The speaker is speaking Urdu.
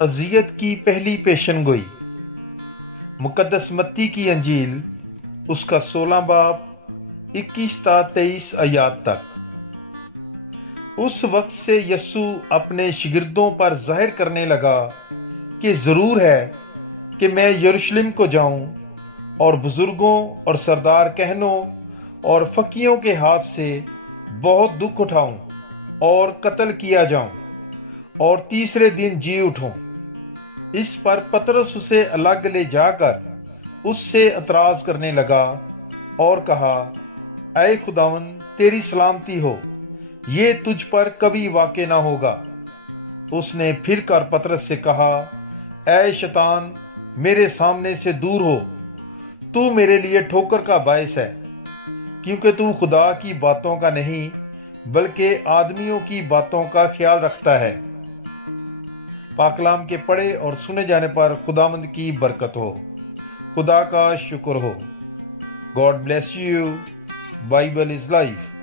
اذیت کی پہلی پیشن گوئی۔ مقدس متی کی انجیل، اس کا 16 باب 21 تا 23 آیات تک۔ اس وقت سے یسوع اپنے شاگردوں پر ظاہر کرنے لگا کہ ضرور ہے کہ میں یروشلم کو جاؤں اور بزرگوں اور سردار کہنوں اور فقیوں کے ہاتھ سے بہت دکھ اٹھاؤں اور قتل کیا جاؤں اور تیسرے دن جی اٹھوں۔ اس پر پطرس اسے الگ لے جا کر اس سے اعتراض کرنے لگا اور کہا، اے خداوند، تیری سلامتی ہو، یہ تجھ پر کبھی واقع نہ ہوگا۔ اس نے پھر کر پطرس سے کہا، اے شیطان، میرے سامنے سے دور ہو، تو میرے لیے ٹھوکر کا باعث ہے، کیونکہ تو خدا کی باتوں کا نہیں بلکہ آدمیوں کی باتوں کا خیال رکھتا ہے۔ پاک کلام کے پڑھے اور سنے جانے پر خداوند کی برکت ہو۔ خدا کا شکر ہو۔ God bless you. Bible is life.